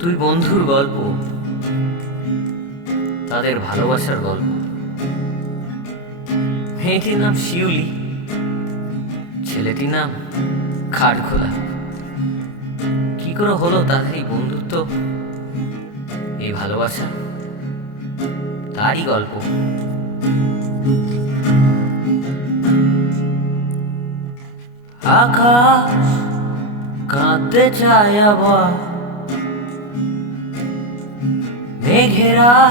দুই বন্ধুর গল্প। তাদের ভালোবাসার গল্প। মেয়েটির নাম শিউলি। ছেলেটির নাম খাটখোলা। কি করে হলো তাদের এই বন্ধুত্ব? এই ভালোবাসা? তারই গল্প। আকাশ কাঁদতে চায় আবার। মেঘেরা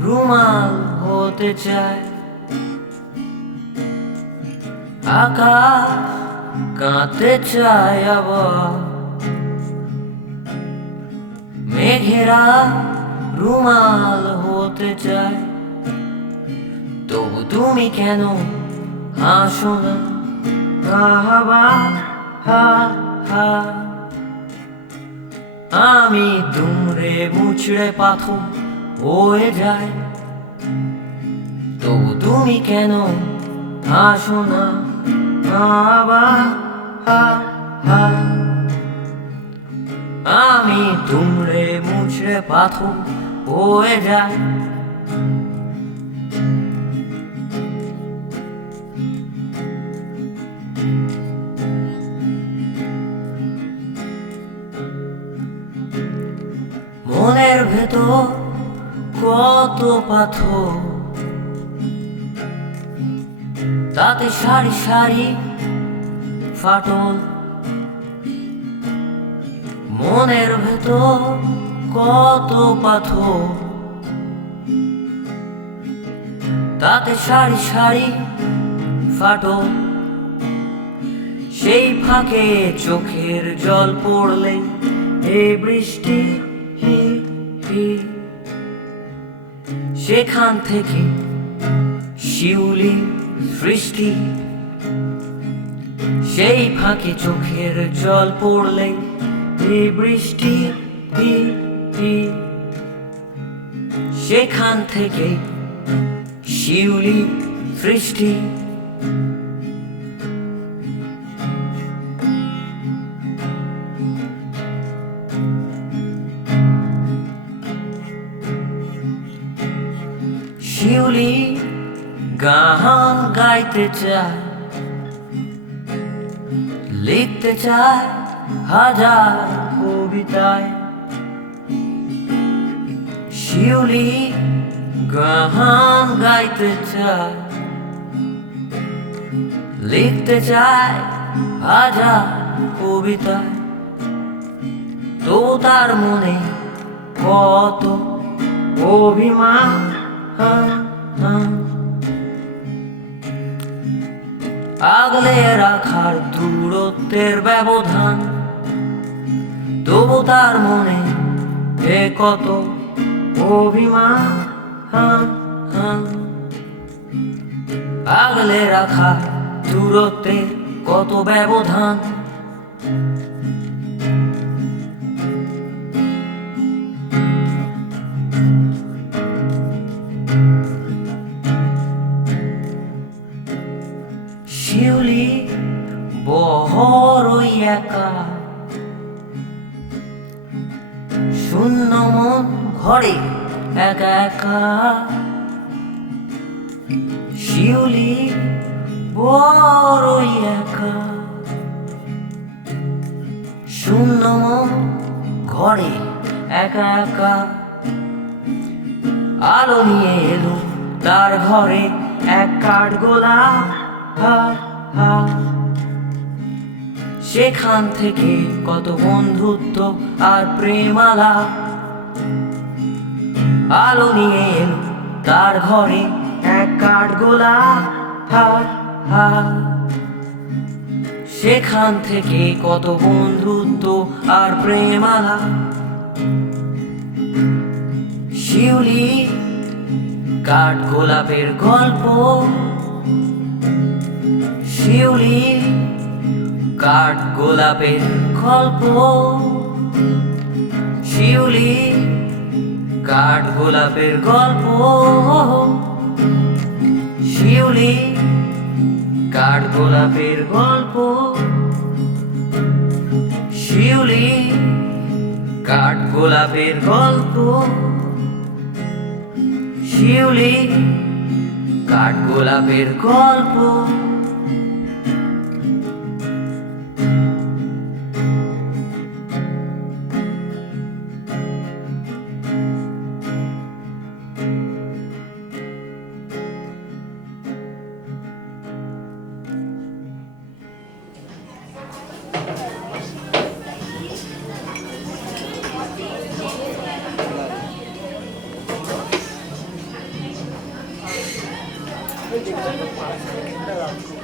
রুমাল হতে চায়। আকাশ কাঁদতে চায় আবার। মেঘেরা রুমাল হতে চায়। তবু তুমি কেন হাসো না? আহবা হা হা আমি দুমড়ে মুচড়ে পাথর হয়ে যায় তবু তুমি কেন আসো না? আবার আমি দুমড়ে মুচড়ে পাথর হয়ে যায় ভেতর কত পাথর। তাতে সারি সারি ফাটল। মনের ভেতর কত পাথর। তাতে সারি সারি ফাটল। সেই ফাঁকে চোখের জল পড়লে হে বৃষ্টি সেখান থেকে শিউলি সৃষ্টি সেই ফাঁকে চোখের জল পড়লে বৃষ্টি সেখান থেকে শিউলি সৃষ্টি শিউলি গান গাইতে চায়, লিখতে চায় হাজার কবিতায় শিউলি গান গাইতে চায়, লিখতে চায় হাজার কবিতায় তো তার মনে কত অভিমান। আগলে রাখার দূরত্বের ব্যবধান, তবু তার মনে এ কত অভিমান। আগলে রাখার দূরত্বের কত ব্যবধান শিউলি, বহরই একা। শূন্য মন ঘরে একা একা। শিউলি বড়ই একা। শূন্য মন ঘরে একা একা। আলো নিয়ে এলো তার ঘরে এক কাঠ গোলা হা হা সেখান থেকে কত বন্ধুত্ব আর প্রেমালা আলো নিয়ে তার ঘরে এক কাঠ গোলা হা হা। সেখান থেকে কত বন্ধুত্ব আর প্রেমালা শিউলি, কাঠ গোলাপের গল্প। শিউলি, কাঠ গোলাপের গল্প। শিউলি, কাঠ গোলাপের গল্প। শিউলি, কাঠ গোলাপের গল্প। শিউলি, কাঠ গোলাপের গল্প। শিউলি, কাঠ গোলাপের গল্প। 这个，